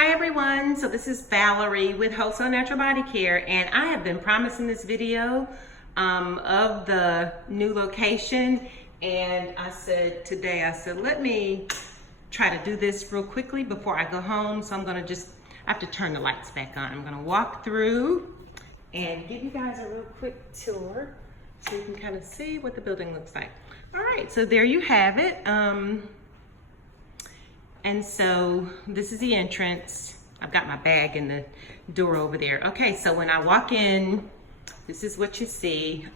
Hi everyone, so this is Valerie with Wholesale Natural Body Care, and I have been promising this video of the new location, and I said let me try to do this real quickly before I go home. So I have to turn the lights back on. I'm gonna walk through and give you guys a real quick tour so you can kind of see what the building looks like. All right, so there you have it. And so this is the entrance. I've got my bag in the door over there. Okay, so when I walk in, this is what you see.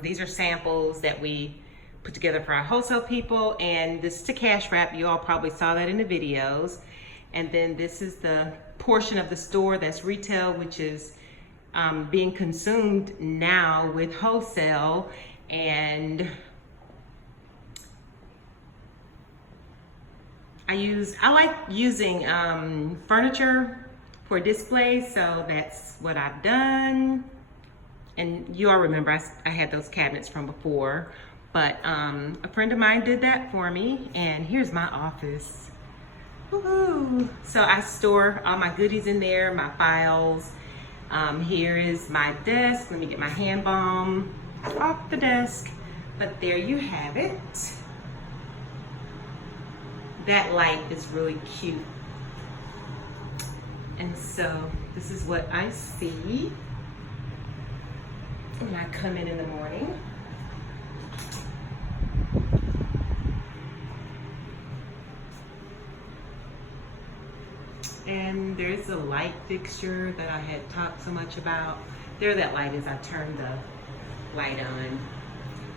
These are samples that we put together for our wholesale people, and this is the cash wrap. You all probably saw that in the videos. And then this is the portion of the store that's retail, which is being consumed now with wholesale. And I like using furniture for display, so that's what I've done. And you all remember I had those cabinets from before, but a friend of mine did that for me, and here's my office. Woohoo! So I store all my goodies in there, my files. Here is my desk. Let me get my hand balm off the desk. But there you have it. That light is really cute. And so this is what I see when I come in the morning. And there's a light fixture that I had talked so much about. There that light is, I turned the light on.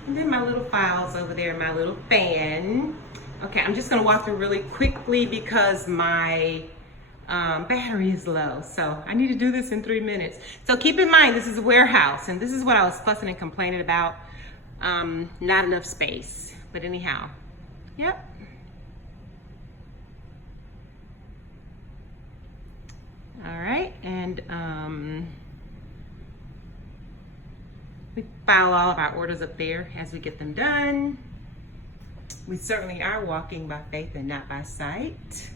And then my little files over there, my little fan. Okay, I'm just gonna walk through really quickly because my battery is low. So I need to do this in 3 minutes. So keep in mind, this is a warehouse, and this is what I was fussing and complaining about. Not enough space, but anyhow, yep. All right, and we file all of our orders up there as we get them done. We certainly are walking by faith and not by sight.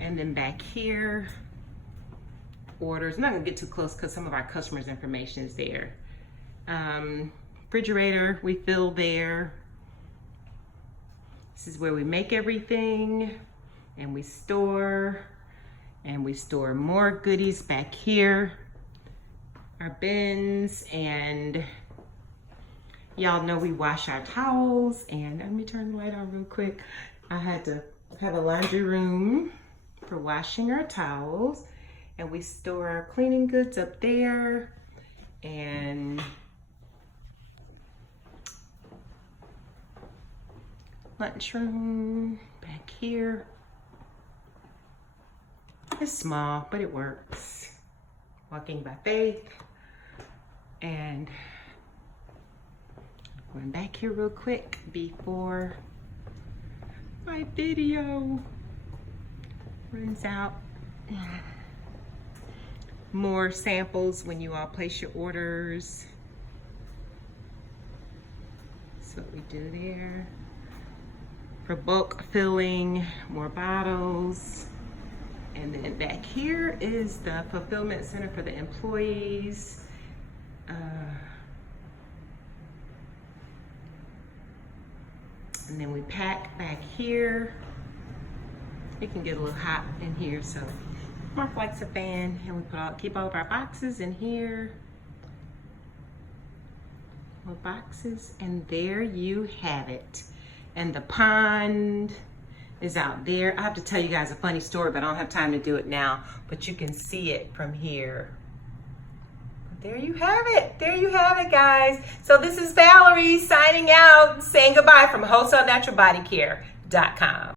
And then back here, orders. I'm not gonna get too close because some of our customers' information is there. Refrigerator, we fill there. This is where we make everything, and we store more goodies back here. Our bins, and y'all know we wash our towels. And let me turn the light on real quick. I had to have a laundry room for washing our towels, and we store our cleaning goods up there, and lunchroom back here. It's small, but it works. Walking by faith. And going back here real quick before my video runs out. More samples when you all place your orders. That's what we do there. For bulk filling, more bottles. And then back here is the fulfillment center for the employees. And then we pack back here. It can get a little hot in here, so Mark likes a fan, and we keep all of our boxes in here. More boxes, and there you have it. And the pond is out there. I have to tell you guys a funny story, but I don't have time to do it now. But you can see it from here. There you have it. There you have it, guys. So this is Valerie signing out, saying goodbye from WholesaleNaturalBodyCare.com.